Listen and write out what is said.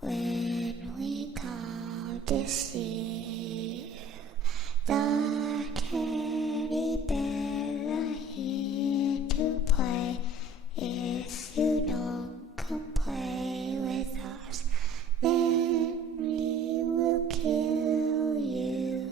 when we come to see you. The teddy bears are here to play. If you don't come play with us, then we will kill you.